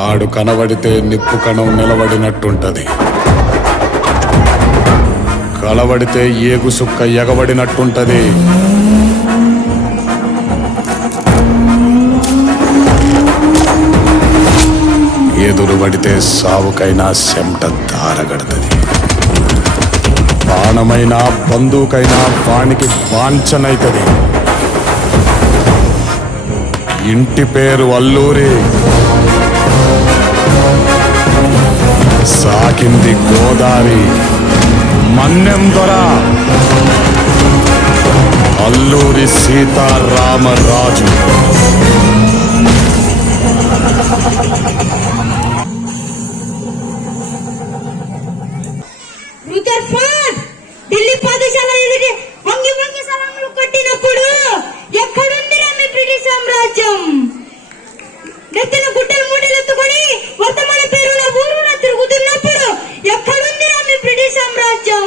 ఆడు కనబడితే నిప్పు కణం నిలబడినట్టుంటది, కలబడితే ఏగు సుక్క ఎగబడినట్టుంటది. ఎదురుబడితే సావుకైనా చెమట దారగడుతుంది. బాణమైనా బందూకైనా వానికి వాంఛనైతది. ఇంటి పేరు అల్లూరి, సాకింది గోదారి, మన్నెం దొర అల్లూరి సీతారామరాజు. ఢిల్లీ పాదశాల ఎదుటి వంగి వంగి సలాములు కొట్టినప్పుడు ఎక్కడుందిరా మీ బ్రిటిష్ సామ్రాజ్యం? నెత్తిన గుడ్డలు మూటలెత్తుకొని వర్తమాన పేరున ఊరున తిరుగుతున్నప్పుడు ఎక్కడుందిరా మీ బ్రిటిష్ సామ్రాజ్యం?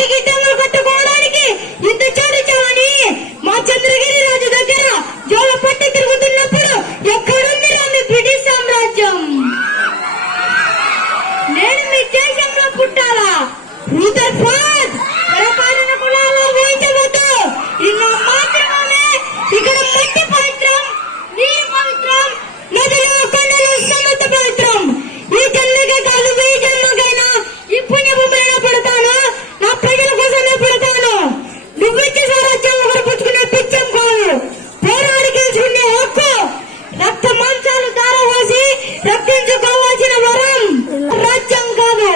ఈ గిడ్డలు కట్టుకోవడానికి ఇంత చోటించామని మా చంద్రగిరి రాజు దగ్గర జోల పట్టి తిరుగుతున్నప్పుడు ఎక్కడుందిరా మీ బ్రిటిష్ సామ్రాజ్యం? నేను మీ దేశంలో పుట్టాలా? రూదర్ఫోర్డ్ పరిపాలన కులాల్లో వేయించవద్దు. ఇన్నో మాత్రమే ఇక్కడ మట్టి పవిత్రం, నీరు పవిత్రం, నదులు కొండలు సముద్ర పవిత్రం. ఈ జన్మకే కాదు, ఈ జన్మకైనా ఈ పుణ్యభూమిలో పుడతాను, నా ప్రజల కోసమే పుడతాను. నువ్విచ్చే స్వరాజ్యం ఒకరు పుచ్చుకునే పిచ్చం కాదు, పోరాడి గెలుచుకునే హక్కు. రక్త మాంసాలు దారపోసి రక్షించుకోవాల్సిన వరం రాజ్యం కాదు.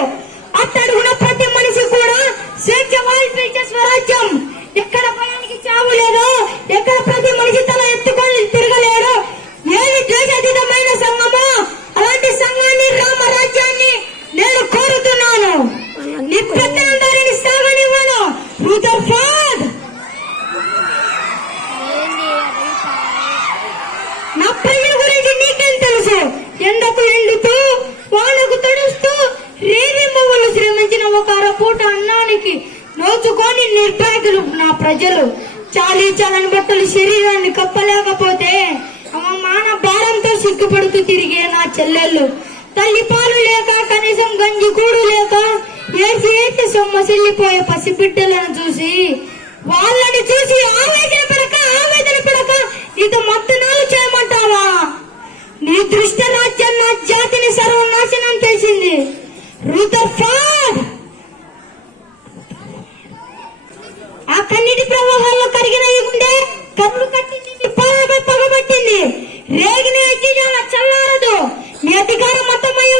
అట్టడుగున ప్రతి మనిషి కూడా స్వేచ్ఛ వాయిపించే స్వరాజ్యం. ఎక్కడ భయానికి చావు లేదు, ఎక్కడ ప్రతి మనిషి తల ఎత్తుకొని తిరగలేడు. ఏది ద్వేషాతీతమైన సంఘమో అలాంటి సంఘాన్ని, రామరాజ్యాన్ని నేను కోరుతున్నాను. నీ పెత్తనం దానిని సాగనివ్వను. రూదర్ఫోర్డ్, నా ప్రజల గురించి నీకేం తెలుసు? ఎండకు ఎండుతూ వానకు తడుస్తూ రేవి మొవ్వలు శ్రమించిన ఒక అరపూట అన్నానికి నోచుకొని నిర్భాగ్యులు నా ప్రజలు. చాలీ చాలని బట్టలు శరీరాన్ని కప్పలేకపోతే మాన భారంతో సిగ్గుపడుతూ తిరిగే నా చెల్లెళ్ళు, తల్లి పాలు లేక కనీసం గంజి కూడు లేక ఏసి సొమ్మసిల్లిపోయే పసిబిడ్డలను చూసి, వాళ్ళని చూసి ఆవేదన పడక నీతో మత్తనాలు చేయమంటావా? నీ దృష్ట రాజ్యం నా జాతిని సర్వనాశనం చేసింది. రూదర్ఫోర్డ్, ఆ కన్నీటి ప్రవాహాల్లో కరిగిన ఈ గుండె కరులు కట్టింది, నీ పాలపై పగబట్టింది. రేగిన అగ్గిజాల చల్లారదు. నీ అధికారం మతమయ్యే